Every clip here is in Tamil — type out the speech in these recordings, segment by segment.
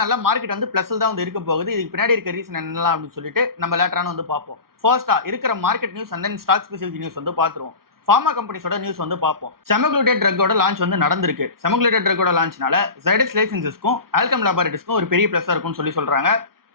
நாள்ல மார்க்கெட் வந்து பிளஸ்ல தான் வந்து இருக்க போகுது. இதுக்கு பின்னாடி இருக்க ரீசன் என்னலாம் அப்படின்னு சொல்லிட்டு நம்ம லேட்டரான வந்து பார்ப்போம். ஃபர்ஸ்ட்டா இருக்கிற market news and then stock specific news வந்து பார்த்துருவோம். ஃபார்மா கம்பெனிஸோட நியூஸ் வந்து பார்ப்போம். செமக்ளூட்டேட் ட்ரக்கோட லான்ச் வந்து நடந்திருக்கு. செமக்ளூட்டேட் ட்ரக்கோட லான்ச்னால ஜைடஸ் லைசன்சஸ்க்கும் ஆல்கம் லேபரேட்டரிஸ்க்கும் ஒரு பெரிய பிளஸ்ஸா இருக்கும்னு சொல்றாங்க.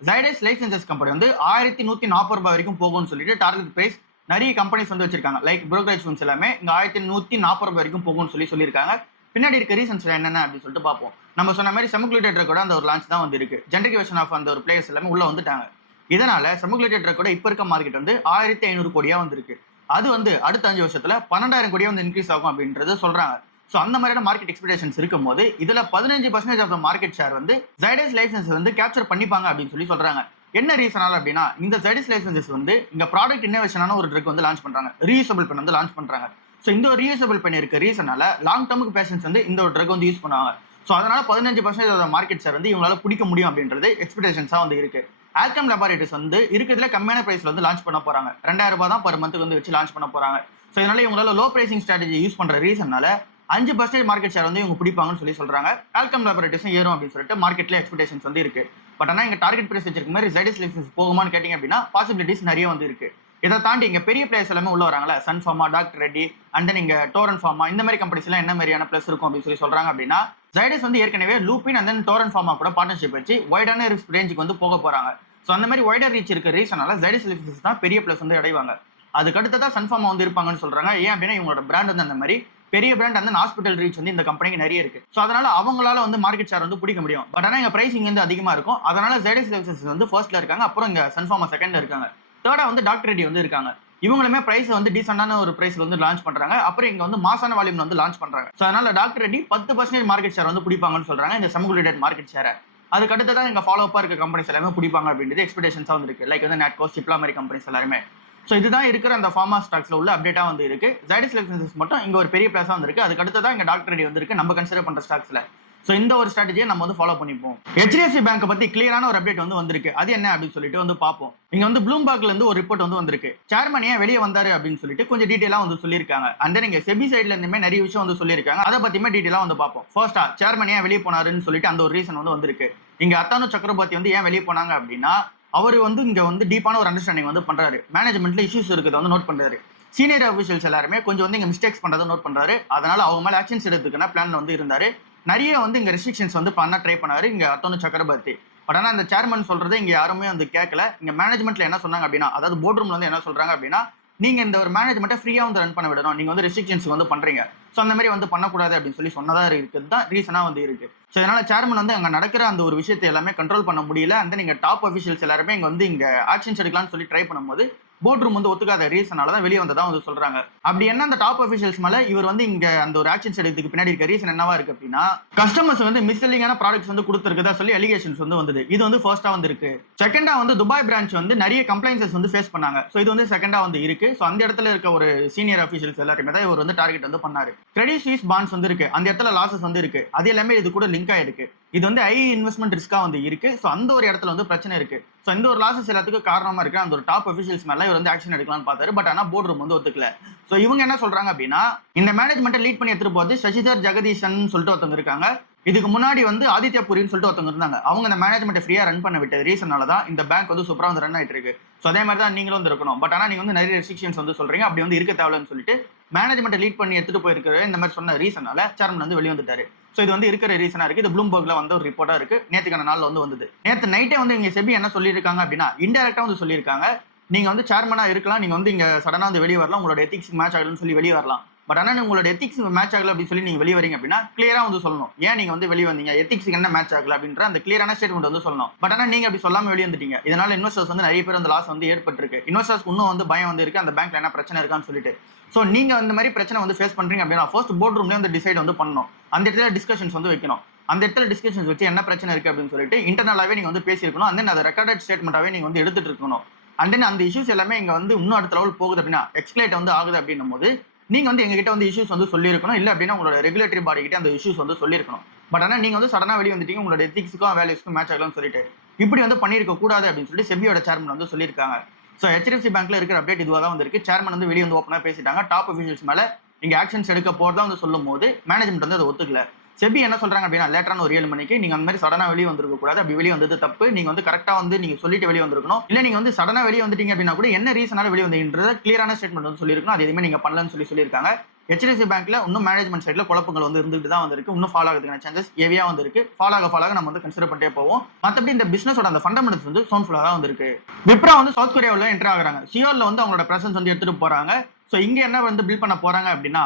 ஜைடஸ் லைசன்சஸ் கம்பெனி வந்து ₹1140 வரைக்கும் போகும்னு சொல்லிட்டு டார்கெட் பிரைஸ் நிறைய கம்பெனிஸ் வந்து வச்சிருக்காங்க. லைக் புரோக்கரேஜ் ஃபர்ம்ஸ் எல்லாமே இங்க ₹1140 வரைக்கும் போகும்னு சொல்லியிருக்காங்க. பின்னாடி இருக்க ரீசன்ஸ் என்னென்ன அப்படின்னு சொல்லிட்டு பார்ப்போம். நம்ம சொன்ன மாதிரி செமக்ளூட்டேட் ட்ரக்கோட அந்த ஒரு லான்ச் தான் வந்து இருக்கு. ஜெனரிக் வெர்ஷன் ஆஃப் அந்த ஒரு பிளேயர்ஸ் எல்லாமே உள்ள வந்துட்டாங்க. இதனால செமக்ளூட்டேட் ட்ரக்கோட இப்ப இருக்க மார்க்கெட் வந்து 1500 கோடியா வந்திருக்கு. அது வந்து அடுத்த 5 வருஷத்துல 12,000 கோடியா வந்து இன்க்ரீஸ் ஆகும் அப்படின்றது சொல்றாங்க. சோ அந்த மாதிரியான மார்க்கெட் எக்ஸ்பெக்டேஷன்ஸ் இருக்கும்போது இதுல 15% ஆஃப் த மார்க்கெட் ஷேர் வந்து ஜைடஸ் லைசன்ஸ் வந்து கேப்சர் பண்ணிப்பாங்க அப்படின்னு சொல்றாங்க. என்ன ரீசனால அப்படின்னா இந்த ஜைடஸ் லைசன்சஸ் வந்து இங்க ப்ராடக்ட் இன்னோவேஷனான ஒரு ட்ரக் வந்து லான்ச் பண்றாங்க. ரீயூசபிள் பென் வந்து லான்ச் பண்றாங்க. ஸோ இந்த ஒரு ரீயூசபிள் பென் இருக்க ரீசனால லாங் டர்முக்கு பேஷன்ஸ் வந்து இந்த ஒரு ட்ரக் வந்து யூஸ் பண்ணுவாங்க. ஸோ அதனால 15% மார்க்கெட் ஷேர் வந்து இவங்களால பிடிக்க முடியும் அப்படின்றது எக்ஸ்பெக்டேஷன்ஸா வந்து இருக்கு. ஆல்கம் லேபரேட்டரிஸ் வந்து இருக்கிறதுல கம்மியான பிரைஸ்ல வந்து லான்ச் பண்ண போறாங்க. ₹2000 தான் பர் மந்த்துக்கு வந்து வச்சு லான்ச் பண்ண போறாங்க. ஸோ இதனால இவங்களால லோ பிரைசிங் ஸ்ட்ராட்டஜி யூஸ் பண்ற ரீசனால 5% மார்க்கெட் ஷேர் வந்து இவங்க பிடிப்பாங்கன்னு சொல்றாங்க. ஆல்கம் லேபரேட்டரிஸும் ஏறும் அப்படின்னு சொல்லிட்டு மார்க்கெட்ல எக்ஸ்பெக்டேஷன்ஸ் வந்து இருக்கு. பட் ஆனால் இங்க டார்கெட் பிரைஸ் வச்சிருக்க மாதிரி ஜைடஸ் லைசன்ஸ் போகுமான்னு கேட்டீங்க அப்படின்னா பாசிபிலிட்டிஸ் நிறைய வந்து இருக்கு. இதை தாண்டி இங்க பெரிய பிளேயர்ஸ் எல்லாமே உள்ள வராங்களா, Sun Pharma, doctor Reddy and then இங்க டோரன் ஃபார்மா, இந்த மாதிரி கம்பெனிஸ் எல்லாம் என்ன மாதிரியான பிளஸ் இருக்கும் அப்படின்னு சொல்றாங்க அப்படின்னா ஜைடஸ் வந்து ஏற்கனவே லூபின் அண்ட் தென் டோரன் ஃபார்மா கூட பார்ட்னர்ஷிப் வச்சு வைடான ரிஸ்க் ரேஞ்சுக்கு வந்து போக போறாங்க. ஸோ அந்த மாதிரி வைடர் ரீச் இருக்க ரீசனால ஜைடஸ் லைசன்ஸ் தான் பெரிய பிளஸ் வந்து அடைவாங்க. அதுக்கு அடுத்ததான் சன் ஃபார்மா வந்து இருப்பாங்கன்னு சொல்றாங்க. ஏன் அப்படின்னா இவங்களோட பிராண்ட் வந்து அந்த மாதிரி பெரிய பிராண்ட் அந்த ஹாஸ்பிட்டல் ரீச் வந்து இந்த கம்பெனிக்கு நிறைய இருக்கு. ஸோ அதனால அவங்களால வந்து மார்க்கெட் ஷேர் வந்து பிடிக்க முடியும். பட் ஆனால் இங்க பிரைசிங் வந்து அதிகமா இருக்கும். அதனால ஜைடஸ் லைசன்ஸ் வந்து ஃபர்ஸ்ட்ல இருக்காங்க. அப்புறம் இங்க சன் ஃபார்மா செகண்ட்ல இருக்காங்க. தேர்டா வந்து டாக்டர் ரெட்டி வந்து இருக்காங்க. இவங்களுமே பிரைஸ் வந்து டீசென்டான ஒரு பிரைஸ்ல வந்து லான்ச் பண்றாங்க. அப்புறம் இங்க வந்து மாசான வால்யூம் வந்து லான்ச் பண்றாங்க. ஸோ அதனால டாக்டர் ரெட்டி 10% மார்க்கெட் ஷேர் வந்து பிடிப்பாங்கன்னு சொல்றாங்க இந்த செமக்ளூட்டேட் மார்க்கெட் ஷேரை. அதுக்கு அடுத்ததான் இங்க ஃபாலோ அப்பா இருக்க கம்பெனிஸ் எல்லாமே பிடிப்பாங்க அப்படின்றது எக்ஸ்பெக்டேஷன்ஸா வந்து இருக்கு. லைக் வந்து நாட்கோ, சிப்லா மாதிரி கம்பெனிஸ் எல்லாருமே. ஸோ இதுதான் இருக்கிற அந்த ஃபார்மா ஸ்டாக்ஸ்ல உள்ள அப்டேட்டா வந்து இருக்கு. ஜைடஸ் லைசன்சஸ் மட்டும் இங்க ஒரு பெரிய பிளஸா வந்து இருக்கு. அதுக்கு அடுத்ததான் இங்க டாக்டர் ரெட்டி வந்து இருக்கு நம்ம கன்சிடர் பண்ற ஸ்டாக்ஸ்ல. ஸோ இந்த ஒரு ஸ்ட்ராட்டஜியை நம்ம வந்து ஃபாலோ பண்ணிப்போம். HDFC பேங்க் பத்தி கிளியரான ஒரு அப்டேட் வந்து வந்திருக்கு. அது என்ன அப்படின்னு சொல்லிட்டு வந்து பார்ப்போம். இங்க வந்து ப்ளூம்பர்க்ல இருந்து ஒரு ரிப்போர்ட் வந்து வந்திருக்கு. சேர்மன் ஏன் வெளியே வந்தாரு அப்படின்னு சொல்லிட்டு கொஞ்சம் டீடைலா வந்து சொல்லியிருக்காங்க. அண்ட் தென் இங்க செபி சைட்ல இருந்துமே நிறைய விஷயம் வந்து சொல்லியிருக்காங்க. அதை பத்தியுமே டீடைலா வந்து பார்ப்போம். ஃபர்ஸ்டா சேர்மன் ஏன் வெளியே போனாருன்னு சொல்லிட்டு அந்த ஒரு ரீசன் வந்து வந்திருக்கு. இங்க அத்தானு சக்கரவர்த்தி வந்து ஏன் வெளியே போனாங்க அப்படின்னா அவர் வந்து இங்க வந்து டீப்பான ஒரு அண்டர்ஸ்டாண்டிங் வந்து பண்றாரு. மேனேஜ்மெண்ட்ல இஷ்யூஸ் இருக்கிறத வந்து நோட் பண்றாரு. சீனியர் அஃபிஷியல்ஸ் எல்லாருமே கொஞ்சம் வந்து இங்க மிஸ்டேக்ஸ் பண்றதை நோட் பண்றாரு. அதனால அவங்க மேல ஆக்ஷன்ஸ் எடுத்துக்கான பிளான்ல வந்து இருந்தாரு. நிறைய வந்து இங்க ரெஸ்ட்ரிக்ஷன்ஸ் வந்து பண்ண ட்ரை பண்ணாரு இங்க அத்தோனு சக்கரவர்த்தி. பட் ஆனால் அந்த சேர்மன் சொல்றதை இங்க யாருமே வந்து கேட்கல. இங்க மேனேஜ்மெண்ட்ல என்ன சொன்னாங்க அப்படின்னா, அதாவது போர்ட் ரூம்ல வந்து என்ன சொல்றாங்க அப்படின்னா, நீங்க இந்த ஒரு மேனேஜ்மெண்ட்டை ஃப்ரீயா வந்து ரன் பண்ண விடணும். நீங்க வந்து ரெஸ்ட்ரிக்ஷன்ஸ் வந்து பண்றீங்க. ஸோ அந்த மாதிரி வந்து பண்ணக்கூடாது அப்படின்னு சொன்னதா இருக்குது தான் ரீசனா வந்து இருக்கு. ஸோ இதனால சேர்மன் வந்து அங்க நடக்கிற அந்த ஒரு விஷயத்தை எல்லாமே கண்ட்ரோல் பண்ண முடியல. அந்த நீங்க டாப் அஃபிஷியல்ஸ் எல்லாருமே இங்க வந்து இங்க ஆக்ஷன்ஸ் எடுக்கலாம்னு சொல்லி ட்ரை பண்ணும்போது போர்ட் ரூம் வந்து ஒத்துக்காத ரீசனால தான் வெளியே வந்ததா வந்து சொல்றாங்க. அப்படி என்ன அந்த டாப் அஃபிஷியல்ஸ் மேல இவர் வந்து இங்க அந்த ஒரு ஆக்ஷன்ஸ் எடுக்கிறதுக்கு பின்னாடி இருக்க ரீசன் என்னவா இருக்கு அப்படின்னா கஸ்டமர்ஸ் வந்து மிஸ்செல்லிங்கான ப்ராடக்ட்ஸ் வந்து கொடுத்துருக்கதா சொல்லி அலிகேஷன்ஸ் வந்து வந்தது. இது வந்து ஃபர்ஸ்டா வந்து இருக்கு. செகண்டா வந்து துபாய் பிரான்ச் வந்து நிறைய கம்ப்ளைண்ட்ஸ் வந்து ஃபேஸ் பண்ணாங்க. ஸோ இது வந்து செகண்டா வந்து இருக்கு. ஸோ அந்த இடத்துல இருக்க ஒரு சீனியர் அஃபிஷியல்ஸ் எல்லாருமே தான் இவர் வந்து டார்கெட் வந்து பண்ணாரு. கிரெடிட் சுவிஸ் பாண்ட்ஸ் வந்து இருக்கு. அந்த இடத்துல லாசஸ் வந்து இருக்கு. அது எல்லாமே இது கூட லிங்க் ஆயிருக்கு. இது வந்து ஹை இன்வெஸ்ட்மெண்ட் ரிஸ்கா வந்து இருக்கு. ஸோ அந்த ஒரு இடத்துல வந்து பிரச்சனை இருக்கு. ஸோ இந்த ஒரு லாசஸ் எல்லாத்துக்கும் காரணமா இருக்கு அந்த ஒரு டாப் அஃபிஷியல்ஸ் மேல இவர் வந்து ஆக்ஷன் எடுக்கலாம்னு பார்த்தாரு. பட் ஆனால் போர்ட் ரூம் வந்து ஒத்துக்கல. ஸோ இவங்க என்ன சொல்றாங்க அப்படின்னா இந்த மேனேஜ்மெண்ட்டை லீட் பண்ணி எடுத்துட்டு போது சசிதர் ஜெகதீசன் சொல்லிட்டு ஒருத்தவங்க இருக்காங்க. இதுக்கு முன்னாடி வந்து ஆதித்யா புரின்னு சொல்லிட்டு ஒருத்தவங்க இருந்தாங்க. அவங்க இந்த மேனேஜ்மெண்ட்டை ஃப்ரீயா ரன் பண்ண விட்ட ரீசனால தான் இந்த பேங்க் வந்து சூப்பரா வந்து ரன் ஆயிட்டு இருக்கு. ஸோ அதே மாதிரி தான் நீங்களும் வந்து இருக்கணும். பட் ஆனால் நீங்க வந்து நிறைய ரெஸ்ட்ரிக்ஷன்ஸ் வந்து சொல்றீங்க. அப்படி வந்து இருக்க தேவையில்லைன்னு சொல்லிட்டு மேனேஜ்மெண்ட்டை லீட் பண்ணி எடுத்துட்டு போயிருக்கிற இந்த மாதிரி சொன்ன ரீசனால சேர்மன் வந்து வெளியே வந்துட்டாரு. ஸோ இது வந்து இருக்கிற ரீசனா இருக்கு. இது ப்ளூம்பர்க்ல வந்து ஒரு ரிப்போர்ட்டா இருக்கு. நேற்றுக்கான நாள்ல வந்து வந்தது. நேற்று நைட்டே வந்து இங்க செபி என்ன சொல்லியிருக்காங்க அப்படின்னா இன்டெரக்டா வந்து சொல்லியிருக்காங்க. நீங்க வந்து சேர்மனா இருக்கலாம். நீங்க வந்து இங்க சடனா வந்து வெளியே வரலாம். உங்களோட எத்திக்ஸ் மேட்ச் ஆகலன்னு சொல்லி வெளியே வரலாம். பட் ஆனால் உங்களோட எத்திக்ஸ் மேட்ச் ஆகல அப்படின்னு சொல்லி நீங்க வெளியே வரீங்க அப்படின்னா கிளியரா வந்து சொல்லணும். ஏன் நீங்க வந்து வெளியே வந்தீங்க, எத்திக்ஸ்க்கு என்ன மேட்ச் ஆகல அப்படின்ற அந்த கிளியரான ஸ்டேட்மெண்ட் வந்து சொல்லணும். பட் ஆனால் நீங்க அப்படி சொல்லாம வெளியே வந்துட்டீங்க. இதனால இன்வெஸ்டர்ஸ் வந்து நிறைய பேர் அந்த லாஸ் வந்து ஏற்பட்டிருக்கு. இன்வெஸ்டர்ஸ்க்கு இன்னும் வந்து பயம் வந்து இருக்கு அந்த பேங்க்ல என்ன பிரச்சனை இருக்கான்னு சொல்லிட்டு. ஸோ நீங்க அந்த மாதிரி பிரச்சனை வந்து ஃபேஸ் பண்றீங்க அப்படின்னா ஃபர்ஸ்ட் போர்ட் ரூம்லேயே வந்து டிசைட் வந்து பண்ணணும். அந்த இடத்துல டிஸ்கஷன்ஸ் வந்து வைக்கணும். அந்த இடத்துல டிஸ்கஷன்ஸ் வச்சு என்ன பிரச்சனை இருக்கு அப்படின்னு சொல்லிட்டு இன்டர்னலாவே நீங்க வந்து பேசியிருக்கணும். அந்த அதை ரெக்கார்டட் ஸ்டேட்மெண்டாவே நீங்க வந்து எடுத்துட்டு இருக்கணும். அண்ட் தென் அந்த இஷ்யூஸ் எல்லாமே இங்க வந்து இன்னும் அடுத்த லெவல் போகுது அப்படின்னா எக்ஸ்கலேட் வந்து ஆகுது அப்படின்னும் போது நீங்க வந்து எங்ககிட்ட வந்து இஷ்யூஸ் வந்து சொல்லியிருக்கணும். இல்லை அப்படின்னா உங்களோட ரெகுலேட்டரி பாடி கிட்ட அந்த இஷ்யூஸ் வந்து சொல்லியிருக்கணும். பட் ஆனால் நீங்க வந்து சடனா வெளியே வந்துட்டீங்க உங்களோட எத்திக்ஸுக்கும் வேல்யூஸ்க்கும் மேட்ச் ஆகலாம்னு சொல்லிட்டு இப்படி வந்து பண்ணியிருக்க கூடாது அப்படின்னு சொல்லிட்டு செபியோட சேர்மன் வந்து சொல்லியிருக்காங்க. ஸோ HDFC பேங்க்ல இருக்கிற அப்டேட் இதுவாக தான் வந்து இருக்கு. சேர்மன் வந்து வெளியே வந்து ஓப்பனாக பேசிட்டாங்க. டாப் அஃபிஷியல்ஸ் மேல இங்க ஆக்ஷன்ஸ் எடுக்க போறதா வந்து சொல்லும் போது மேனேஜ்மெண்ட் வந்து அதை ஒத்துக்கல. செபி என்ன சொல்றாங்க அப்படின்னா லேட்டரான ஒரு 7 மணிக்கு நீங்க அந்த மாதிரி சடனா வெளியே வந்திருக்க கூடாது, அப்படி வெளியே வந்தது தப்பு, நீங்க வந்து கரெக்டா வந்து நீங்க சொல்லிட்டு வெளியே வந்திருக்கணும், இல்ல நீங்க வந்து சடனா வெளியே வந்துட்டீங்க அப்படின்னா கூட என்ன ரீசனால வெளியே வந்தீங்கன்றத கிளியரான ஸ்டேட்மெண்ட் வந்து சொல்லியிருக்கணும், அது எதுவுமே நீங்க பண்ணலன்னு சொல்லியிருக்காங்க. ஹெச்டிஎஃப்சி பேங்க்ல இன்னும் மேனேஜ்மெண்ட் சைட்ல குழப்பங்கள் வந்து இருந்துட்டு தான் வந்திருக்கு, இன்னும் ஃபாலோ ஆகிறதுக்கான சான்சஸ் ஹெவியா வந்திருக்கு, ஃபாலோ ஆக நம்ம வந்து கன்சிடர் பண்ணிட்டே போவோம். மற்றபடி இந்த பிசினஸோட அந்த ஃபண்டமெண்டல்ஸ் வந்து சவுண்ட்ஃபுல்லா தான் வந்திருக்கு. விப்ரோ வந்து சவுத் கொரியாவில் என்டர் ஆகுறாங்க, சியோல்ல வந்து அவங்களோட பிரசன்ஸ் வந்து எடுத்துட்டு போறாங்க. ஸோ இங்க என்ன வந்து பில்ட் பண்ண போறாங்க அப்படின்னா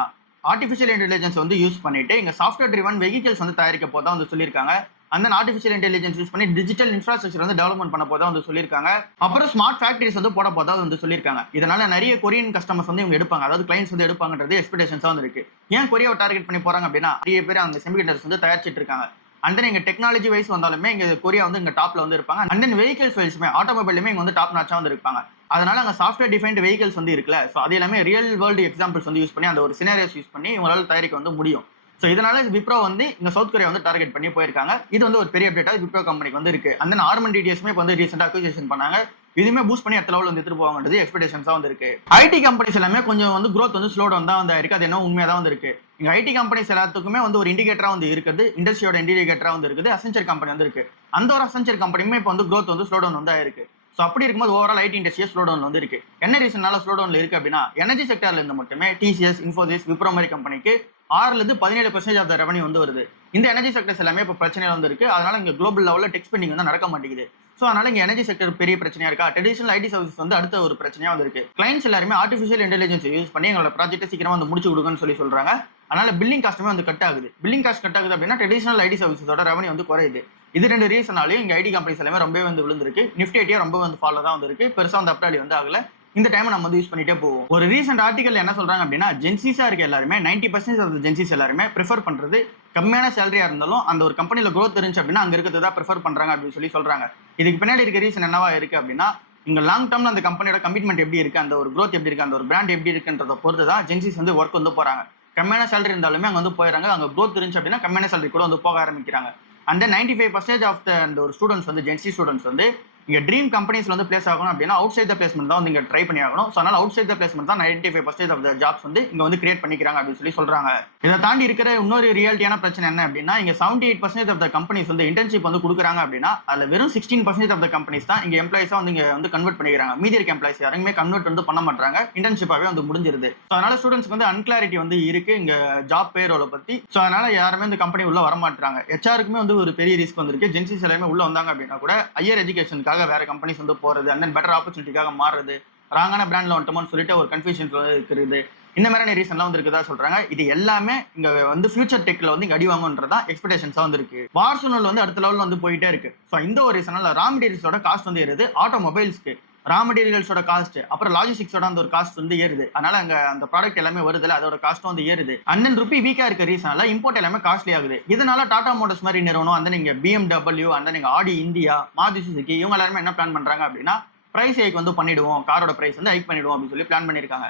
ஆர்டிஃபிஷியல் இன்டெலிஜென்ஸ் வந்து யூஸ் பண்ணிட்டு இங்க சாஃப்ட்வேர் ட்ரிவன் வெஹிக்கிள்ஸ் வந்து தயாரிக்க போதா வந்து சொல்லியிருக்காங்க. அந்த ஆர்டிஃபிஷியல் இன்டெலிஜென்ஸ் யூஸ் பண்ணி டிஜிட்டல் இன்ஃப்ராஸ்ட்ரக்சர் வந்து டெவலப்மெண்ட் பண்ண போதா வந்து சொல்லியிருக்காங்க. அப்புறம் ஸ்மார்ட் ஃபேக்டரிஸ் வந்து போட போதா வந்து சொல்லியிருக்காங்க. இதனால நிறைய கொரியன் கஸ்டமர்ஸ் வந்து இவங்க எடுப்பாங்க, அதாவது கிளைண்ட்ஸ் வந்து எடுப்பாங்கன்றது எக்ஸ்பெக்டேஷன்ஸா வந்து இருக்கு. ஏன் கொரியாவை டார்கெட் பண்ணி போறாங்க அப்படின்னா நிறைய பேர் அந்த செமிகண்டக்டர்ஸ் வந்து தயாரிச்சிட்டு இருக்காங்க. அண்ட் தென் இங்க டெக்னாலஜி வைஸ் வந்தாலுமே இங்க கொரியா வந்து இங்க டாப்ல வந்து இருப்பாங்க. அண்ட் தென் வெஹிக்கல்ஸ் வைஸ்மே ஆட்டோமொபைலுமே இங்க வந்து டாப் நாச்சா வந்து இருப்பாங்க. அதனால அங்க சாஃப்ட்வேர் டிஃபைன்ட் வெஹிக்கல்ஸ் வந்து இருக்குல்ல, ஸோ அது எல்லாமே ரியல் வேர்ல்டு எக்ஸாம்பிள்ஸ் வந்து யூஸ் பண்ணி அந்த ஒரு சினாரியோஸ் யூஸ் பண்ணி இவங்களால தயாரிக்க வந்து முடியும். ஸோ இதனால விப்ரோ வந்து இங்க சவுத் கொரியா வந்து டார்கெட் பண்ணி போயிருக்காங்க. இது வந்து ஒரு பெரிய அப்டேட்டா விப்ரோ கம்பெனிக்கு வந்து இருக்கு. அந்த ஆர்மன் டிடிஎஸ்மே இப்போ வந்து ரீசெண்டா அக்விசிஷன் பண்ணாங்க. இதுவுமே பூஸ்ட் பண்ணி அடுத்த லெவல் வந்து எடுத்துட்டு போவாங்கன்றது எக்ஸ்பெக்டேஷன்ஸா வந்து இருக்கு. ஐடி கம்பெனிஸ் எல்லாமே கொஞ்சம் வந்து growth வந்து ஸ்லோ டவுன் தான் வந்து இருக்கு, அது என்ன உண்மையா தான் வந்து இருக்கு. இங்க ஐடி கம்பெனிஸ் எல்லாத்துக்குமே வந்து ஒரு இண்டிகேட்டரா வந்து இருக்குது, இண்டஸ்ட்ரியோட இண்டிகேட்டரா வந்து இருக்குது, அசென்ச்சர் கம்பெனி வந்து இருக்கு. அந்த ஒரு அசென்ச்சர் கம்பெனியுமே இப்போ வந்து growth வந்து ஸ்லோ டவுன் வந்து ஆயிருக்கு. ஸோ அப்படி இருக்கும்போது ஓவரால் ஐடி இண்டஸ்ட்ரியே ஸ்லோ டவுன்ல வந்து இருக்கு. என்ன ரீசனால ஸ்லோ டவுன்ல இருக்கு அப்படின்னா எனர்ஜி செக்டர்ல இருந்து மட்டுமே டிசிஎஸ், இன்ஃபோசிஸ், விப்ரோ மாதிரி கம்பெனிக்கு 6ல 17% ஆஃப் த ரெவன்யூ வந்து வருது. இந்த எனர்ஜி செக்டர்ஸ் எல்லாமே இப்போ பிரச்சனையா வந்து இருக்கு. அதனால இங்க குளோபல் லெவல்ல டெக் ஸ்பெண்டிங் வந்து நடக்க மாட்டேங்குது. ஸோ அதனால இங்க எனர்ஜி செக்டர் பெரிய பிரச்சனையா இருக்கா, ட்ரெடிஷனல் ஐடி சர்வீஸ் வந்து அடுத்த ஒரு பிரச்சனையா வந்து இருக்கு. கிளைண்ட்ஸ் எல்லாருமே ஆர்டிஃபிஷியல் இன்டெலிஜென்ஸ் யூஸ் பண்ணி எங்களோட ப்ராஜெக்ட்டை சீக்கிரமா வந்து முடிச்சு கொடுங்கன்னு சொல்றாங்க. அதனால பில்லிங் காஸ்ட்டுமே வந்து கட் ஆகுது. பில்லிங் காஸ்ட் கட் ஆகுது அப்படின்னா ட்ரெடிஷனல் ஐடி சர்வீஸோட ரெவன்யூ வந்து குறையுது. இது 2 ரீசனாலையும் இங்க ஐடி கம்பெனிஸ் எல்லாமே ரொம்பவே வந்து விழுந்திருக்கு. நிஃப்டி ஐடியா ரொம்ப வந்து ஃபாலோ தான் வந்து இருக்கு, பெருசா வந்து அப்டாலி வந்து ஆகல. இந்த டைம் நம்ம வந்து யூஸ் பண்ணிட்டே போவோம். ஒரு ரீசெண்ட் ஆர்டிகல் என்ன சொல்றாங்க அப்படின்னா ஜென்சிஸா இருக்க எல்லாருமே 90% ஆஃப் ஜென்சிஸ் எல்லாருமே ப்ரிஃபர் பண்றது கம்மியான சேலரியா இருந்தாலும் அந்த ஒரு கம்பெனில growth இருந்துச்சு அப்படின்னா அங்க இருக்கிறது தான் ப்ரிஃபர் பண்றாங்க அப்படின்னு சொல்றாங்க. இதுக்கு பின்னாடி இருக்க ரீசன் என்னவா இருக்கு அப்படின்னா இங்க லாங் டர்ம்ல அந்த கம்பெனியோட கமிட்மெண்ட் எப்படி இருக்கு, அந்த ஒரு growth எப்படி இருக்கு, அந்த ஒரு பிராண்ட் எப்படி இருக்குன்றத பொறுத்து தான் ஜென்சிஸ் வந்து ஒர்க் வந்து போறாங்க. கம்மியான சேலரி இருந்தாலுமே அங்க வந்து போயிடறாங்க, அங்க growth இருந்துச்சு அப்படின்னா கம்மியான சேலரி கூட வந்து போக ஆரம்பிக்கிறாங்க. அந்த 95% ஆஃப் அந்த ஒரு ஸ்டூடெண்ட்ஸ் வந்து ஜென்சி ஸ்டூடெண்ட்ஸ் வந்து இங்க ட்ரீம் கம்பெனிஸ்ல வந்து பிளேஸ் ஆகணும் அப்படின்னா அவுட் சைட் த பிளேஸ்மெண்ட் தான் வந்து இங்க ட்ரை பண்ணி ஆகணும். ஸோ அதனால அவுட் சைட் த பிளேஸ்மெண்ட் தான் 95% ஆஃப் த ஜாப்ஸ் வந்து இங்க வந்து கிரியேட் பண்ணிக்கிறாங்க அப்படின்னு சொல்றாங்க. இதை தாண்டி இருக்கிற இன்னொரு ரியாலிட்டியான பிரச்சனை என்ன அப்படின்னா இங்க 78% ஆஃப் த கம்பெனிஸ் வந்து இன்டர்ன்ஷிப் வந்து கொடுக்குறாங்க அப்படின்னா அதுல வெறும் 16% ஆஃப் த கம்பெனிஸ் தான் இங்க எம்ப்ளாயிஸா வந்து இங்க வந்து கன்வெர்ட் பண்ணிக்கிறாங்க. மீதி இருக்க எம்ப்ளாயிஸ் யாருமே கன்வெர்ட் வந்து பண்ண மாட்டாங்க, இன்டர்ன்ஷிப்பாவே வந்து முடிஞ்சிருது. ஸோ அதனால ஸ்டூடெண்ட்ஸ்க்கு வந்து அன்கிளாரிட்டி வந்து இருக்கு இங்க ஜாப் பேரோல பத்தி. ஸோ அதனால யாருமே இந்த கம்பெனி உள்ள வர மாட்டாங்க. ஹெச்ஆருக்குமே வந்து ஒரு பெரிய ரிஸ்க் வந்திருக்கு. ஜென்சிஸ் எல்லாமே உள்ள வந்தாங்க அப்படின்னா கூட ஹையர் எஜுகேஷனுக்காக வேற கம்பெனிஸ் வந்து போறது, அண்ட் தென் பெட்டர் ஆப்பர்ச்சுனிட்டிக்காக மாறுறது, ராங்கான பிராண்ட்ல வந்துட்டோம்னு சொல்லிட்டு ஒரு கன்ஃபியூஷன் இருக்கிறது, இந்த மாதிரியான ரீசன்லாம் வந்து இருக்குதா சொல்றாங்க. இது எல்லாமே இங்க வந்து ஃபியூச்சர் டெக்ல வந்து இங்க அடி வாங்குன்றதா எக்ஸ்பெக்டேஷன்ஸா வந்து இருக்கு. வார்சூனல் வந்து அடுத்த லெவல்ல வந்து போயிட்டே இருக்கு. ஸோ இந்த ஒரு ரீசனால ரா மெட்டீரியல்ஸோட காஸ்ட் வந்து ஏறுது, ஆட்டோமொபைல்ஸ்க்கு ரா மெட்டீரியல்ஸோட காஸ்ட், அப்புறம் லாஜிஸ்டிக்ஸோட அந்த ஒரு காஸ்ட் வந்து ஏறுது. அதனால அங்க அந்த ப்ராடக்ட் எல்லாமே வருதுல அதோட காஸ்ட் வந்து ஏறுது. அண்ட் தென் ரூபி வீக்கா இருக்க ரீசனால இம்போர்ட் எல்லாமே காஸ்ட்லி ஆகுது. இதனால டாடா மோட்டர்ஸ் மாதிரி நிறுவனம், அந்த நீங்க BMW, அந்த நீங்க ஆடி இந்தியா, மாருதி சுசுகி இவங்க எல்லாருமே என்ன பிளான் பண்றாங்க அப்படின்னா பிரைஸ் ஹைக் வந்து பண்ணிடுவோம், காரோட பிரைஸ் வந்து ஹைக் பண்ணிடுவோம் அப்படின்னு சொல்லி பிளான் பண்ணிருக்காங்க.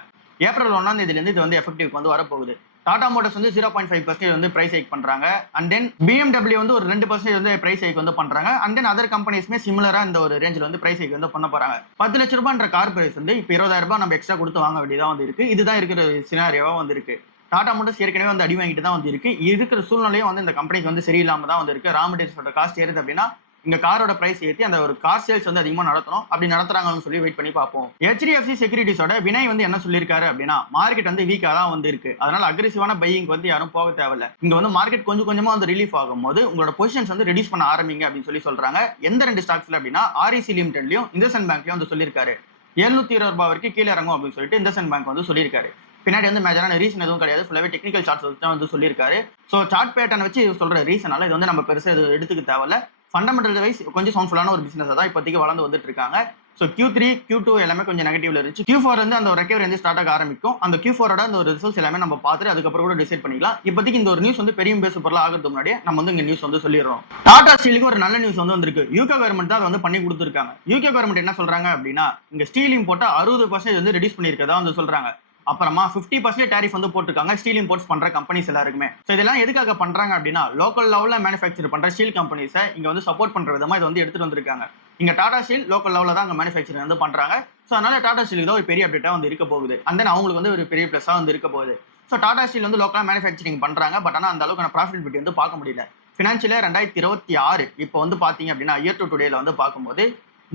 ஏப்ரல் 1ஆம் தேதியிலிருந்து இது வந்து எஃபெக்டிவ் வந்து வரப்போகுது. டாடா மோட்டர்ஸ் வந்து 0.5% வந்து பிரைஸ் ஹைக் பண்றாங்க. அண்ட் தென் BMW வந்து ஒரு 2% வந்து பிரைஸ் ஹைக் வந்து பண்றாங்க. அண்ட் தென் அதர் கம்பெனிஸ்மே சிமிலரா இந்த ஒரு ரேஞ்சில் வந்து பிரைஸ் ஹைக் வந்து பண்ண போறாங்க. 10 லட்ச ரூபாய்ன்ற கார் பிரைஸ் வந்து இப்போ 20,000 ரூபாய் நம்ம எக்ஸ்ட்ரா கொடுத்து வாங்க வேண்டியதா வந்து இருக்கு. இதுதான் இருக்கிற சினாரியோவா வந்து இருக்கு. டாடா மோட்டர்ஸ் ஏற்கனவே வந்து அடி வாங்கிட்டு தான் வந்து இருக்கு. இருக்கிற சூழ்நிலையும் வந்து இந்த கம்பெனிக்கு வந்து சரியில்லாம தான் வந்து இருக்கு. ரா மெட்டீரியல்ஸோட காஸ்ட் ஏறுது அப்படின்னா இங்க காரோட பிரைஸ் ஏற்றி அந்த ஒரு கார் சேல்ஸ் வந்து அதிகமாக நடத்தணும். அப்படி நடத்துறாங்கன்னு சொல்லி வெயிட் பண்ணி பார்ப்போம். HDFC செக்யூரிட்டிஸோட வினய் வந்து என்ன சொல்லியிருக்காரு அப்படின்னா மார்க்கெட் வந்து வீக்கா தான் வந்து இருக்கு, அதனால அக்ரெசிவான பையிங் வந்து யாரும் போக தேவையில்ல. இங்க வந்து மார்க்கெட் கொஞ்சம் கொஞ்சமா வந்து ரிலீஃப் ஆகும்போது உங்களோட பொசிஷன்ஸ் வந்து ரெடியூஸ் பண்ண ஆரம்பிங்க அப்படின்னு சொல்றாங்க. எந்த 2 ஸ்டாக்ஸ்ல அப்படின்னா REC லிமிடெட்லயும் இந்தசன் பேங்க்லயும் வந்து சொல்லியிருக்காரு. 720 ரூபாய் வரைக்கும் கீழே இறங்கும் அப்படின்னு சொல்லிட்டு இந்தசன் பேங்க் வந்து சொல்லியிருக்காரு. பின்னாடி வந்து மேஜரான ரீசன் எதுவும் கிடையாது, ஃபுல்லாவே டெக்னிக்கல் சார்ட்ஸ் வச்சு தான் வந்து சொல்லியிருக்காரு. ஸோ சார்ட் பேட்டர்ன் வச்சு சொல்ற ரீசனால இது வந்து நம்ம பெருசாக இது எடுத்துக்க தேவையில்ல. ஃபண்டமெண்டல் வைஸ் கொஞ்சம் சவுண்ட்ஃபுல்லான ஒரு பிசினஸ் தான் இப்போதைக்கு வளர்ந்து வந்துட்டு இருக்காங்க. ஸோ Q3, Q2 எல்லாமே கொஞ்சம் நெகட்டிவ்ல இருந்துச்சு. Q4 வந்து அந்த ஒரு ரெக்கவரி வந்து ஸ்டார்ட் ஆக ஆரம்பிக்கும். அந்த Q4ஓட அந்த ஒரு ரிசல்ட்ஸ் எல்லாமே நம்ம பார்த்துட்டு அதுக்கப்புறம் கூட டிசைட் பண்ணிக்கலாம். இப்போதைக்கு இந்த ஒரு நியூஸ் வந்து பெரிய பேச பொருளாக ஆகிறதுக்கு முன்னாடியே நம்ம வந்து இங்க நியூஸ் வந்து சொல்லிடுறோம். டாடா ஸ்டீலுக்கு ஒரு நல்ல நியூஸ் வந்து வந்திருக்கு. யூகே கவர்மெண்ட் தான் அதை வந்து பண்ணி கொடுத்துருக்காங்க. யூகே கவர்மெண்ட் என்ன சொல்றாங்க அப்படின்னா இங்க ஸ்டீல் இம்போர்ட்டை 60% வந்து ரெடியூஸ் பண்ணியிருக்கதா வந்து சொல்றாங்க. அப்புறமா 50% டேரிஃப் வந்து போட்டுருக்காங்க ஸ்டீல் இம்போர்ட்ஸ் பண்ற கம்பெனிஸ் எல்லாருக்குமே. ஸோ இதெல்லாம் எதுக்காக பண்றாங்க அப்படின்னா லோக்கல் லெவல்ல மேனுஃபேக்சர் பண்ற ஸ்டீல் கம்பெனிஸை இங்க வந்து சப்போர்ட் பண்ற விதமா இதை வந்து எடுத்துட்டு வந்திருக்காங்க. இங்க டாடா ஸ்டீல் லோக்கல் லெவலில் தான் அங்கே மேனுஃபேக்சரிங் வந்து பண்றாங்க. ஸோ அதனால டாடா ஸ்டீலுக்கு தான் ஒரு பெரிய அப்டேட்டா வந்து இருக்க போகுது. அண்ட் தென் அவங்களுக்கு வந்து ஒரு பெரிய பிளஸா வந்து இருக்க போகுது. ஸோ டாடா ஸ்டீல் வந்து லோக்கலாக மேனுஃபேக்சரிங் பண்ணுறாங்க. பட் ஆனால் அந்த அளவுக்கான ப்ராஃபிட்டபிலிட்டி வந்து பார்க்க முடியல. ஃபினான்ஷியலாக 2026 இப்போ வந்து பார்த்தீங்க அப்படின்னா இயர் டு டுடேல வந்து பார்க்கும்போது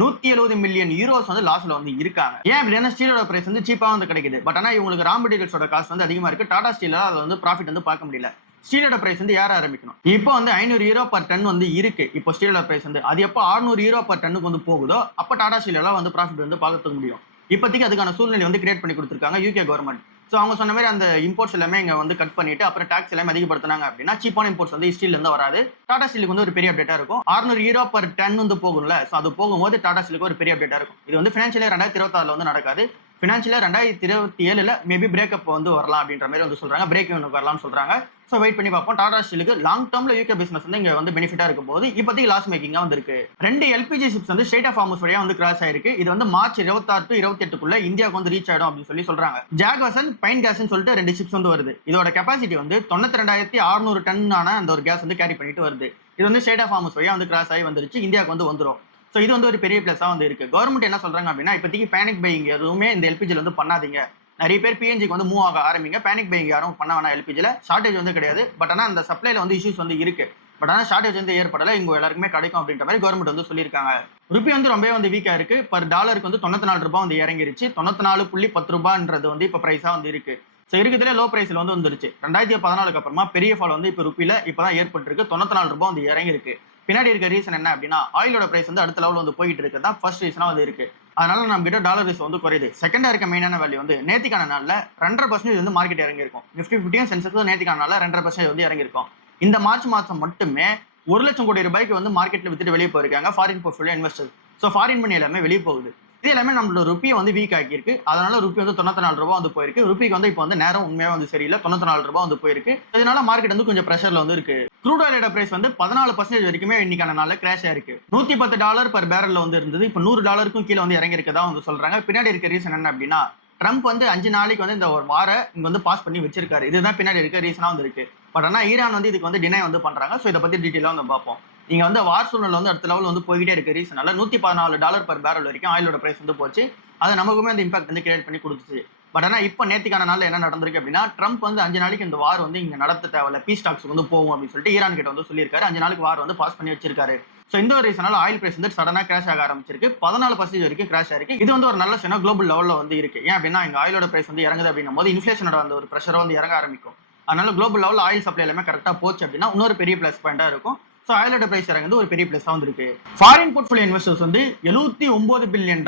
170 மில்லியன் யூரோஸ் வந்து லாஸ்ல வந்து இருக்காங்க. ஏன் அப்படின்னா ஸ்டீலோட பிரைஸ் வந்து சீப்பா வந்து கிடைக்குது. பட் ஆனால் இவங்களுக்கு ரா மெட்டீரியல்ஸோட காஸ்ட் வந்து அதிகமாக இருக்கு. டாடா ஸ்டீல அதை வந்து ப்ராஃபிட் வந்து பார்க்க முடியல. ஸ்டீலோட பிரைஸ் வந்து ஏற ஆரம்பிக்கணும். இப்போ வந்து 500 யூரோ பர் டன் வந்து இருக்கு. இப்போ ஸ்டீலோட பிரைஸ் வந்து அது எப்போ 600 யூரோ பர் டன்னுக்கு வந்து போகுதோ அப்போ டாடா ஸ்டீலாம் வந்து ப்ராஃபிட் வந்து பார்க்கறதுக்கு முடியும். இப்போதைக்கு அதுக்கான சூழ்நிலை வந்து கிரியேட் பண்ணி கொடுத்துருக்காங்க யூகே கவர்மெண்ட். ஸோ அவங்க சொன்ன மாதிரி அந்த இம்போர்ட்ஸ் எல்லாமே இங்கே வந்து கட் பண்ணிட்டு அப்புறம் டாக்ஸ் எல்லாமே அதிகப்படுத்தினாங்க அப்படின்னா சீப்பான இம்போர்ட்ஸ் வந்து ஸ்டீல் இருந்து வராது. டாடா ஸ்டீலுக்கு வந்து ஒரு பெரிய அப்டேட்டா இருக்கும். 600 யூரோ பர் டன் வந்து போகும்ல, ஸோ அது போகும்போது டாடா ஸ்டீலுக்கு ஒரு பெரிய அப்டேட்டா இருக்கும். இது வந்து ஃபினான்ஷியலா 2026 வந்து நடக்காது. ஃபினான்ஷியலா 2027 மேபி பிரேக்கப் வந்து வரலாம் அப்படின்ற மாதிரி வந்து சொல்றாங்க. பிரேக் ஈவனுக்கு வரலாம்னு சொல்றாங்க. ஸோ வெயிட் பண்ணி பார்ப்போம். டாடா ஸ்டீலுக்கு லாங் டேர்ம்ல யூகே பிசினஸ் வந்து இங்க வந்து பெனிஃபிட்டா இருக்கும் போது இப்போதைக்கு லாஸ் மேக்கிங்கா வந்து இருக்கு. 2 எல்பிஜி ஷிப்ஸ் வந்து ஸ்டேட் ஆஃப் ஹார்மஸ் வழியா வந்து கிராஸ் ஆயிருக்கு. இது வந்து மார்ச் 26 to 28 இந்தியாவுக்கு வந்து ரீச் ஆயிடும் அப்படின்னு சொல்றாங்க. ஜாக்வசன் பைன் கேஸ்ன்னு சொல்லிட்டு 2 ஷிப்ஸ் வந்து வருது. இதோட கெபாசிட்டி வந்து 92,600 டன்னான அந்த ஒரு கேஸ் வந்து கேரி பண்ணிட்டு வருது. இது வந்து ஸ்டேட் ஆஃப் ஹார்மஸ் வழியா வந்து கிராஸ் ஆகி வந்துருச்சு. இந்தியாவுக்கு வந்து வந்துரும். ஸோ இது வந்து ஒரு பெரிய பிளஸா வந்து இருக்கு. கவர்மெண்ட் என்ன சொல்றாங்க அப்படின்னா இப்போதைக்கு பேனிக் பையிங் எதுவுமே இந்த எல்பிஜில வந்து பண்ணாதீங்க. நிறைய பேர் பிஎன்ஜிக்கு வந்து மூவ் ஆக ஆரம்பிங்க. பேனிக் பையிங் யாரும் பண்ண வேணாம். எல்பிஜில ஷார்டேஜ் வந்து கிடையாது. பட் ஆனால் அந்த சப்ளைல வந்து இஷ்யூஸ் வந்து இருக்கு. பட் ஆனால் ஷார்டேஜ் வந்து ஏற்படல. இங்க எல்லாருக்குமே கிடைக்கும் அப்படின்ற மாதிரி கவர்மெண்ட் வந்து சொல்லியிருக்காங்க. ருபி வந்து ரொம்பவே வந்து வீக்கா இருக்கு. பர் டாலருக்கு வந்து 94 ரூபாய் வந்து இறங்கிருச்சு. 94.10 ரூபான்றது வந்து இப்போ பிரைஸா வந்து இருக்கு. ஸோ இருக்கிறதுல லோ பிரைஸ்ல வந்து வந்துருச்சு. 2014 அப்புறமா பெரிய ஃபால் வந்து இப்போ ருப்பியில இப்போதான் ஏற்பட்டிருக்கு. 94 ரூபாய் வந்து இறங்கிருக்கு. பின்னாடி இருக்க ரீசன் என்ன அப்படின்னா ஆயிலோட பிரைஸ் வந்து அடுத்த லெவல் வந்து போயிட்டு இருக்கு தான் ஃபர்ஸ்ட் ரீசனா வந்து இருக்கு. அதனால நம்ம கிட்ட டாலர் ரிஸ்க் வந்து குறையுது. செகண்டா இருக்க மெயினான வேல்யூ வந்து நேத்திக்கான நாள்ல 2.5% வந்து மார்க்கெட் இறங்கிருக்கும். நிஃப்டி 50 சென்செக்ஸ் நேத்திக்கான நாள்ல 2.5% வந்து இறங்கிருக்கும். இந்த மார்ச் மாசம் மட்டுமே 1 லட்சம் கோடி ரூபாய்க்கு வந்து மார்க்கெட்ல வித்துட்டு வெளியே போயிருக்காங்க foreign portfolio investor. So foreign money எல்லாமே வெளியே போகுது. இது எல்லாமே நம்மளோட ருப்பியை வந்து வீக் ஆக்கியிருக்கு. அதனால ருப்பி வந்து 94 ரூபாய் வந்து போயிருக்கு. ருப்பிக்கு வந்து இப்போ வந்து நேரம் உண்மையாக வந்து சரியில்லை. 94 ரூபாய் வந்து போயிருக்கு. இதனால மார்க்கெட் வந்து கொஞ்சம் பிரஷர்ல வந்து இருக்கு. க்ரூட் ஆயிலோட பிரைஸ் வந்து 14% வரைக்குமே இன்னைக்கான நாள்ல கிராஷ் ஆயிருக்கு. $110 பர் பேரல்ல வந்து இருந்தது. இப்போ $100 கீழே வந்து இறங்கி இருக்கதா வந்து சொல்றாங்க. பின்னாடி இருக்க ரீசன் என்ன அப்படின்னா ட்ரம்ப் வந்து 5 நாளைக்கு வந்து இந்த ஒரு வார இங்க வந்து பாஸ் பண்ணி வச்சிருக்காரு. இதுதான் பின்னாடி இருக்க ரீசனா வந்து இருக்கு. பட் ஆனால் ஈரான் வந்து இதுக்கு வந்து டினை வந்து பண்றாங்க. ஸோ இதை பத்தி டீட்டெயிலாக வந்து பார்ப்போம். நீங்க வந்து வார் சூழ்நிலை வந்து அடுத்த லெவல் வந்து போய்கிட்டே இருக்கு. ரீசனால $114 பர் பேரல் வரைக்கும் ஆயிலோட பிரைஸ் வந்து போச்சு. அது நமக்குமே அந்த இம்பாக்ட் வந்து கிரியேட் பண்ணி கொடுத்துச்சு. பட் ஆனால் இப்போ நேத்திக்கான நாள் என்ன நடந்திருக்கு அப்படின்னா ட்ரம்ப் வந்து 5 நாளைக்கு இந்த வார் வந்து இங்க நடத்த தேவையில்ல, பீஸ் டாக்ஸ் வந்து போகும் அப்படின்னு சொல்லிட்டு ஈரான் கிட்ட வந்து சொல்லியிருக்காரு. 5 நாளைக்கு வார் வந்து பாஸ் பண்ணி வச்சிருக்காரு. ஸோ இந்த ஒரு ரீசனால ஆயில் பிரைஸ் வந்து சடனா கிராஷ் ஆக ஆரம்பிச்சிருக்கு. 14% வரைக்கும் கிராஷ் ஆயிருக்கு. இது வந்து ஒரு நல்ல சின்ன குளோபல் லெவலில் வந்து இருக்கு. ஏன் அப்படின்னா இங்க ஆயிலோட பிரைஸ் வந்து இறங்குது அப்படின்னும் போது இன்ஃபிளேஷனோட அந்த ஒரு ப்ரெஷரை வந்து இறங்க ஆரம்பிக்கும். அதனால குளோபல் லெவலில் ஆயில் சப்ளை எல்லாமே கரெக்டாக போச்சு அப்படின்னா இன்னொரு பெரிய பிளஸ் பாயிண்டா இருக்கும். ஸோ ஆயிலோட பிரைஸ் இறங்குது ஒரு பெரிய பிளஸாக வந்து இருக்கு. ஃபாரின் போர்ட்ஃபோலியோ இன்வெஸ்டர்ஸ் வந்து $79 பில்லியன்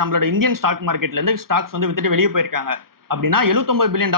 நம்மளோட இந்தியன் ஸ்டாக் மார்க்கெட்ல இருந்து ஸ்டாக்ஸ் வந்து வித்துட்டு வெளியே போயிருக்காங்க. அப்படின்னா $79 பில்லியன்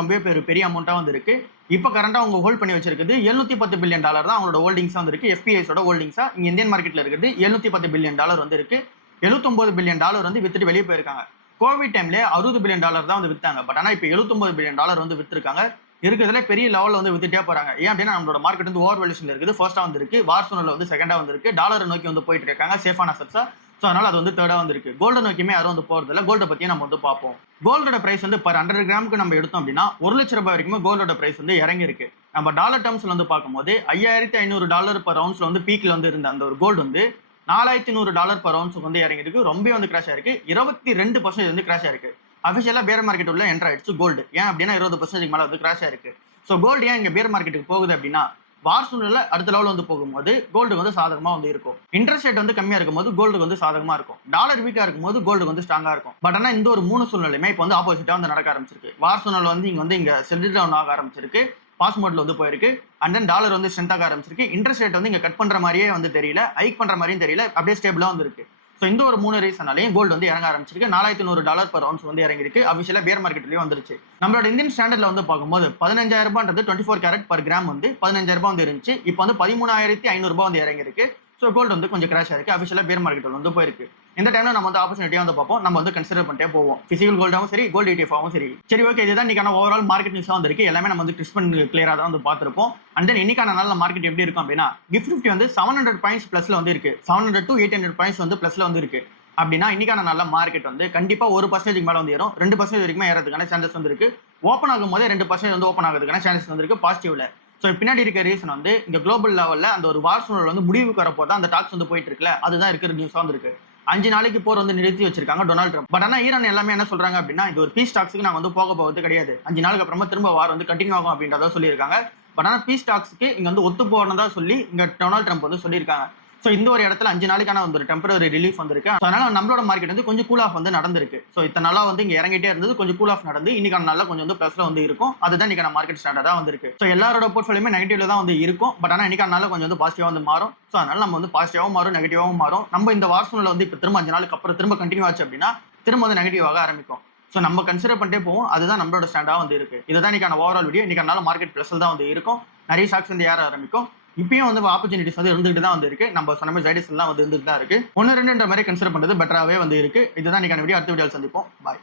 ரொம்ப பெரிய அமௌண்ட்டாக வந்து இருக்கு. இப்போ கரண்டா அவங்க ஹோல்ட் பண்ணி வச்சிருக்குது $710 பில்லியன் தான் அவங்களோட ஹோல்டிங்ஸாக வந்து இருக்கு. எஃபிஐஸோட ஹோல்டிங்ஸா இங்க இந்தியன் மார்க்கெட்ல இருக்குது $710 பில்லியன் வந்து இருக்கு. $79 பில்லியன் வந்து வித்துட்டு வெளியே போயிருக்காங்க. கோவிட் டைம்ல $60 பில்லியன் தான் வந்து வித்தாங்க. பட் ஆனால் இப்போ $79 பில்லியன் வந்து வித்துருக்காங்க. இருக்கிறதுல பெரிய லெவலில் வந்து வித்துட்டே போறாங்க. ஏன் அப்படின்னா நம்மளோட மார்க்கெட் வந்து ஓவர் வேல்யூஷன்ல இருக்குது. ஃபர்ஸ்டா வந்து இருக்கு. வார் சூழ்நிலை வந்து செகண்டா வந்து இருக்கு. டாலரை நோக்கி வந்து போயிட்டு இருக்காங்க சேஃபான அசெட்ஸா. ஸோ அதனால அது வந்து தேர்டா வந்து இருக்கு. கோல்டு நோக்கியுமே யாரும் வந்து போறது இல்லை. கோல்டை பத்தியும் நம்ம வந்து பார்ப்போம். கோல்டோட பிரைஸ் வந்து பர் 100 கிராமுக்கு நம்ம எடுத்தோம் அப்படின்னா 1 லட்சம் ரூபாய் வரைக்கும் கோல்டோட பிரைஸ் வந்து இறங்கி இருக்கு. நம்ம டாலர் டேர்ம்ஸ்ல வந்து பார்க்கும்போது $5,500 பர் ரவுண்ட்ஸ்ல வந்து பீக்ல வந்து இருந்த அந்த ஒரு கோல்டு வந்து $4,100 பர் ரவுண்ட்ஸுக்கு வந்து இறங்கி இருக்கு. ரொம்ப வந்து கிராஷ் ஆயிருக்கு. 22% வந்து கிராஷ் ஆயிருக்கு. அஃபிஷியலா பேர் மார்க்கெட் உள்ள என்டர் ஆயிடுச்சு கோல்டு. ஏன் அப்படின்னா 20% மேல வந்து கிராஷ் ஆயிருக்கு. ஸோ கோல்டு ஏன் இங்க பேர் மார்க்கெட்டுக்கு போகுது அப்படின்னா வார் சூழ்நிலை அடுத்த லெவல் வந்து போகும்போது கோல்டு வந்து சாதகமா வந்து இருக்கும். இன்ட்ரெஸ்ட் ரேட் வந்து கம்மியா இருக்கும்போது கோல்டு வந்து சாதகமா இருக்கும். டாலர் வீக்கா இருக்கும்போது கோல்டு வந்து ஸ்ட்ராங்கா இருக்கும். பட் ஆனால் இந்த ஒரு 3 சூழ்நிலையுமே இப்போ வந்து ஆப்போசிட்டா வந்து நடக்க ஆரம்பிச்சிருக்கு. வார் சூழ்நிலை வந்து இங்க செட்டில் டவுன் ஆக ஆரம்பிச்சிருக்கு. பாஸ் மோட்ல வந்து போயிருக்கு. அண்ட் தென் டாலர் வந்து ஸ்ட்ரென்த் ஆக ஆரம்பிச்சிருக்கு. இன்ட்ரெஸ்ட் ரேட் வந்து இங்க கட் பண்ற மாதிரியே வந்து தெரியல, ஹைக் பண்ற மாதிரியும் தெரியல, அப்படியே ஸ்டேபிளா வந்து இருக்கு. ஸோ இந்த ஒரு 3 ரீசனாலையும் கோல்டு வந்து இறங்க ஆரம்பிச்சிருக்கு. $4,100 பர் ரவுண்ட்ஸ் வந்து இறங்கிருக்கு. அஃபிஷியலா பேர் மார்க்கெட்லயும் வந்துருச்சு. நம்மளோட இந்தியன் ஸ்டாண்டர்ட்ல வந்து பார்க்கும்போது 15,000 24 கேரட் பர் கிராம் வந்து 15,000 வந்து இருந்துச்சு. இப்போ வந்து 13,500 வந்து இறங்கிருக்கு. ஸோ கோல்டு வந்து கொஞ்சம் கிராஷ் ஆயிருக்கு. அஃபிஷியலா பேர் மார்க்கெட் வந்து போயிருக்கு. இந்த டைம்ல நம்ம வந்து ஆப்பர்ச்சுனிட்டியா வந்து பார்ப்போம். நம்ம வந்து கன்சிடர் பண்ணிட்டே போவோம். பிசிக்கல் கோல்டாவும் சரி, கோல்டு ETF-ஆவும் சரி. சரி, ஓகே, இதுதான் இன்னைக்கான ஓவரால் மார்க்கெட் நியூஸா வந்து இருக்கு. எல்லாமே நம்ம வந்து கிறிஸ் பண்ணி கிளியரா தான் வந்து பார்த்திருப்போம். அண்ட் தென் இன்னைக்கான நாள்ல மார்க்கெட் எப்படி இருக்கும் அப்படின்னா கிஃப்ட் 50 வந்து 700 பாயிண்ட்ஸ் பிளஸ்ல வந்து இருக்கு. 700 to 800 பாயிண்ட்ஸ் வந்து பிளஸ்ல வந்து இருக்கு. அப்படின்னா இன்னைக்கான நாள்ல மார்க்கெட் வந்து கண்டிப்பா 1% மேல வந்து ஏறும். 2% வரைக்கும் ஏறதுக்கான சான்சஸ் வந்து இருக்கு. ஓப்பன் ஆகும் போதே 2% வந்து ஓப்பன் ஆகிறதுக்கான சான்சஸ் வந்து இருக்கு பாசிட்டிவ்ல. ஸோ பின்னாடி இருக்க ரீசன் வந்து இங்க குளோபல் லெவல்ல அந்த ஒரு வார் சூழல் வந்து முடிவுக்கு வரப்போ தான் அந்த டாக்ஸ் வந்து போயிட்டு இருக்குல்ல, அதுதான் இருக்கிற நியூஸா வந்து இருக்கு. 5 நாளைக்கு போர் வந்து நிறுத்தி வச்சிருக்காங்க டொனால்ட் ட்ரம்ப். பட் ஆனா ஈரான் எல்லாமே என்ன சொல்றாங்க அப்படின்னா, இது ஒரு பீஸ் டாக்ஸ்க்கு நாங்க வந்து போக போகிறது கிடையாது, 5 நாளுக்கு அப்புறமா திரும்ப வார் வந்து கண்டினியூ ஆகும் அப்படின்றத சொல்லியிருக்காங்க. பட் ஆனா பீஸ் டாக்ஸ்க்கு இங்க வந்து ஒத்து போனதா சொல்லி இங்க டொனால்ட் ட்ரம்ப் வந்து சொல்லியிருக்காங்க. ஸோ இந்த ஒரு இடத்துல 5 நாளைக்கான வந்து ஒரு டெம்பரரி ரிலீஃப் வந்திருக்கு. அதனால நம்மளோட மார்க்கெட் வந்து கொஞ்சம் கூல் ஆஃப் வந்து நடந்திருக்கு. ஸோ இத்தனை நாளா வந்து இங்க இறங்கிட்டே இருந்தது, கொஞ்சம் கூல் ஆஃப் நடந்து இன்னைக்கான நாள்ல கொஞ்சம் வந்து பிளஸ்ல வந்து இருக்கும். அதுதான் இன்னைக்கான மார்க்கெட் ஸ்டாண்டர்டா வந்திருக்கு. ஸோ எல்லாரோட போர்ட்ஃபோலியோமே நெகட்டிவ்ல தான் வந்து இருக்கும். பட் ஆனா இன்னைக்கான நாள்ல கொஞ்சம் வந்து பாசிட்டிவா வந்து மாறும். ஸோ அதனால நம்ம வந்து பாசிட்டிவாவும் மாறும், நெகட்டிவாவும் மாறும். நம்ம இந்த வார் சூழ்நிலை வந்து இப்போ திரும்ப 5 நாளுக்கு அப்புறம் திரும்ப கண்டினியூ ஆச்சு அப்படின்னா திரும்ப வந்து நெகட்டிவ் ஆக ஆரம்பிக்கும். ஸோ நம்ம கன்சிடர் பண்ணிட்டே போவோம். அதுதான் நம்மளோட ஸ்டாண்டா வந்து இருக்கு. இதுதான் இன்னைக்கான ஓவரால் வீடியோ. இன்னைக்கான நாள் மார்க்கெட் பிளஸ்ல தான் வந்து இருக்கும். நிறைய ஸ்டாக்ஸ் வந்து ஏற ஆரம்பிக்கும். இப்பயும் வந்து ஆப்பர்ச்சுனிட்டிஸ் வந்து இருந்துகிட்டு தான் வந்து இருக்கு. நம்ம சொன்ன மாதிரி சைடிஸ் எல்லாம் வந்து இருந்துட்டு தான் இருக்கு. 1 2ன்ற மாதிரி கன்சிடர் பண்றது பெட்டராவே வந்து இருக்கு. இதுதான் இன்னைக்கான வீடியோ. அடுத்த வீடியோவில் சந்திப்போம். பாய்.